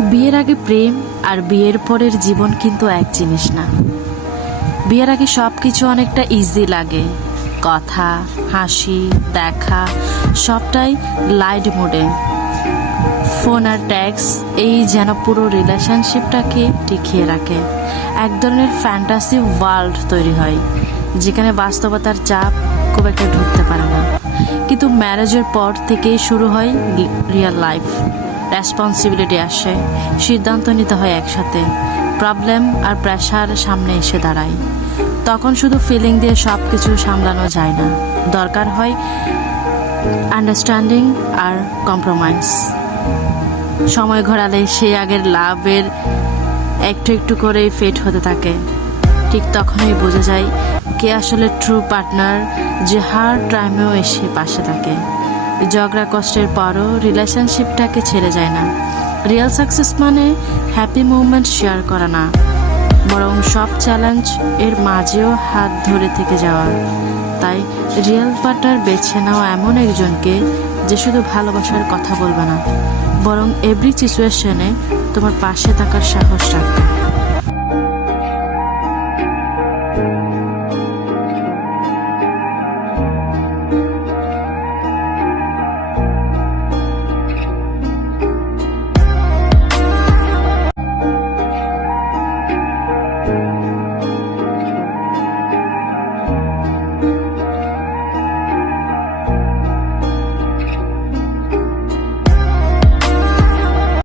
বিয়ের আগে প্রেম আর বিয়ের পরের জীবন কিন্তু এক জিনিস না। বিয়ের আগে সব কিছু অনেকটা ইজি লাগে, কথা, হাসি, দেখা সবটাই লাইট মোডে। ফোন আর ট্যাক্স এই যেন পুরো রিলেশনশিপটাকে টিকিয়ে রাখে। এক ধরনের ফ্যান্টাসি ওয়ার্ল্ড তৈরি হয় যেখানে বাস্তবতার চাপ খুব একটা ঢুকতে পারে না। কিন্তু ম্যারেজের পর থেকেই শুরু হয় রিয়েল লাইফ। রেসপন্সিবিলিটি আসে, সিদ্ধান্ত নিতে হয় একসাথে, প্রবলেম আর প্রেশার সামনে এসে দাঁড়ায়। তখন শুধু ফিলিং দিয়ে সব কিছু সামলানো যায় না, দরকার হয় আন্ডারস্ট্যান্ডিং আর কম্প্রোমাইজ। সময় ঘোরালে সেই আগের লাভের একটু একটু করেই ফেট হতে থাকে। ঠিক তখনই বোঝা যায় কে আসলে ট্রু পার্টনার, যে হার্ড টাইমেও এসে পাশে থাকে। ঝগড়া কষ্টের পরও রিলেশনশিপটাকে ছেড়ে যায় না। রিয়েল সাকসেস মানে হ্যাপি মুভমেন্ট শেয়ার করা না, বরং সব চ্যালেঞ্জ এর মাঝেও হাত ধরে থেকে যাওয়া। তাই রিয়েল পার্টনার বেছে নাও এমন একজনকে যে শুধু ভালোবাসার কথা বলবে না, বরং এভরি সিচুয়েশনে তোমার পাশে থাকার সাহস রাখবে।